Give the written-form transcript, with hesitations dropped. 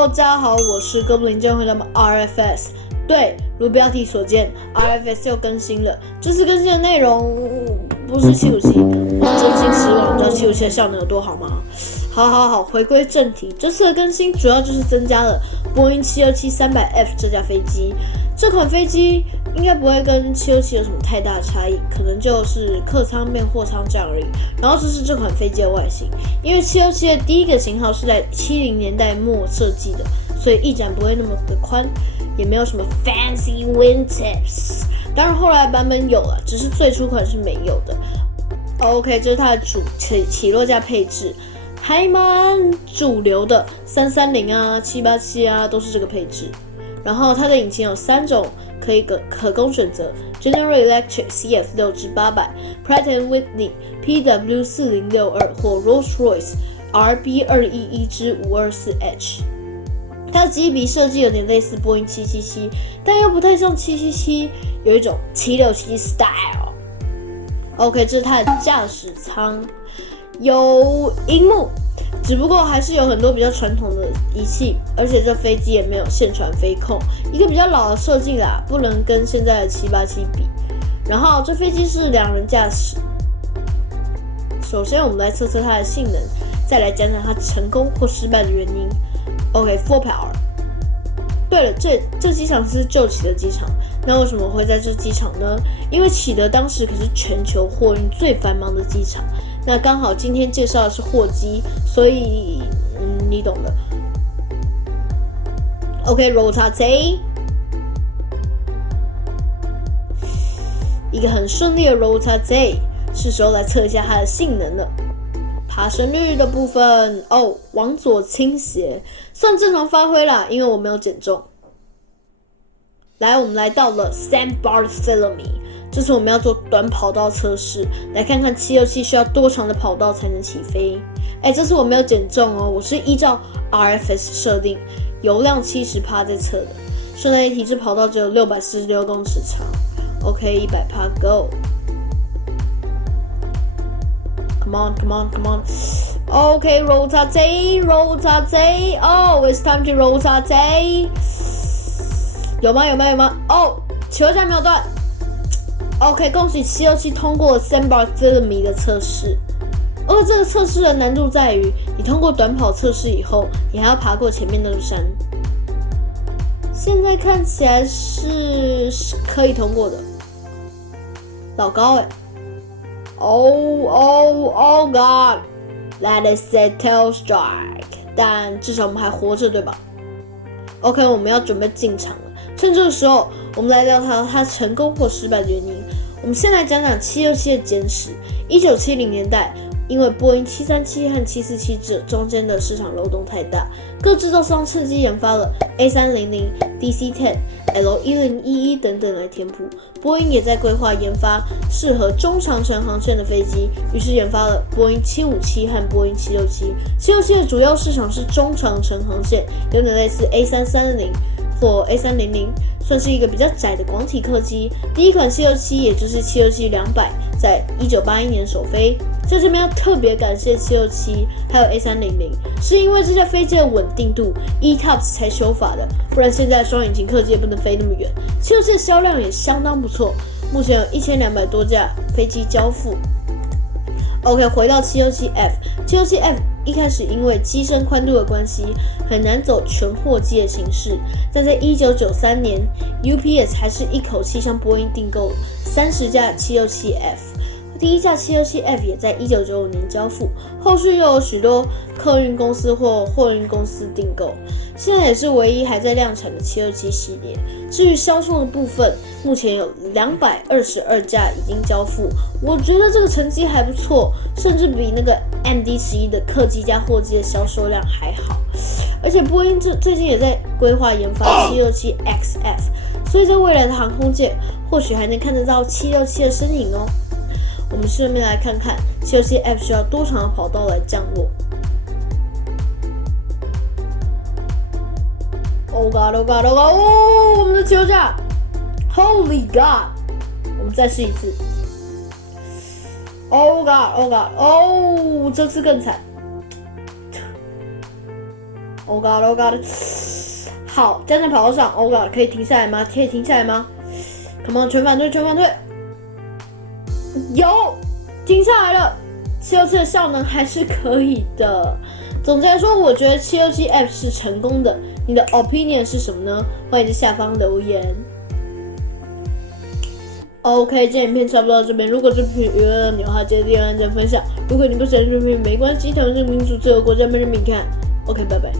Hello， 大家好，我是哥布林舰会的 RFS。对，如标题所见 ，RFS 又更新了。这次更新的内容不是757，真心失望。你知道757的效能有多好吗？好，回归正题。这次的更新主要就是增加了波音727-300F 这架飞机。这款飞机应该不会跟767有什么太大的差异，可能就是客舱变货舱这样而已。然后这是这款飞机的外形，因为767的第一个型号是在70年代末设计的，所以翼展不会那么的宽，也没有什么 fancy wingtips。当然后来版本有了，只是最初款是没有的。OK， 这是它的起落架配置，还蛮主流的，330啊、787啊都是这个配置。然后它的引擎有3种可供选择 ：General Electric CF6-800、Pratt & Whitney PW4062 或 Rolls-Royce RB211-524H。它的机鼻设计有点类似波音777，但又不太像777，有一种767 style。OK， 这是它的驾驶舱，有萤幕。只不过还是有很多比较传统的仪器，而且这飞机也没有线传飞控，一个比较老的设计啦，不能跟现在的787比。然后这飞机是2人驾驶。首先我们来测测它的性能，再来讲讲它成功或失败的原因。OK，4 power。对了，这机场是旧启德机场，那为什么会在这机场呢？因为启德当时可是全球货运最繁忙的机场。那刚好今天介绍的是货机，所以你懂的。OK，rotate， 一个很顺利的 rotate， 是时候来测一下它的性能了。爬升率的部分往左倾斜，算正常发挥啦，因为我没有减重。来，我们来到了 San Bartholomew。这次我们要做短跑道测试，来看看767需要多长的跑道才能起飞。这次我没有减重哦，我是依照 RFS 设定，油量70%在测的。顺带一提，这跑道只有646公尺长。OK， 100% go。Come on. OK，rotate. Oh，it's time to rotate. 有吗？起落架没有断。OK， 恭喜767通过了 San Bartholomew 的测试。这个测试的难度在于，你通过短跑测试以后，你还要爬过前面那座山。现在看起来是可以通过的。老高Oh God， That is a tail strike。但至少我们还活着，对吧 ？OK， 我们要准备进场了。趁这个时候，我们来聊聊它成功或失败的原因。我们先来讲讲767的简史。1970年代，因为波音737和747这中间的市场漏洞太大，各制造商趁机研发了 A300、DC-10、L1011等等来填补。波音也在规划研发适合中长程航线的飞机，于是研发了波音757和波音767。767的主要市场是中长程航线，有点类似 A330。或 A300 算是一个比较窄的广体客机。第一款767，也就是767-200，在1981年首飞。在这边要特别感谢767还有 A300， 是因为这架飞机的稳定度 ETOPS 才修法的，不然现在双引擎客机也不能飞那么远。767的销量也相当不错，目前有1200多架飞机交付。OK， 回到767F，767F 一开始因为机身宽度的关系，很难走全货机的形式。但在1993年 ，UPS 还是一口气向波音订购30架767F。第一架767F 也在1995年交付，后续又有许多客运公司或货运公司订购，现在也是唯一还在量产的767系列。至于销售的部分，目前有222架已经交付，我觉得这个成绩还不错，甚至比那个 MD-11的客机加货机的销售量还好。而且波音最近也在规划研发767XF， 所以在未来的航空界，或许还能看得到767的身影哦。我们顺便来看看767F 需要多长的跑道来降落。Oh God！ 我们的起落架 ，Holy God！ 我们再试一次。Oh God！ 这次更惨。，Oh God，Oh God，好，站在跑道上，Oh God，可以停下来吗？可以停下来吗 ？Come on，全反对，全反对，有，停下来了。767的效能还是可以的。总结来说，我觉得767 App 是成功的。你的 opinion 是什么呢？欢迎在下方留言。OK， 这影片差不多到这边。如果这片娱乐你的话，记得点按赞分享。如果你不喜欢这片没关系，台湾这个民主自由国家没人民看。OK， 拜拜。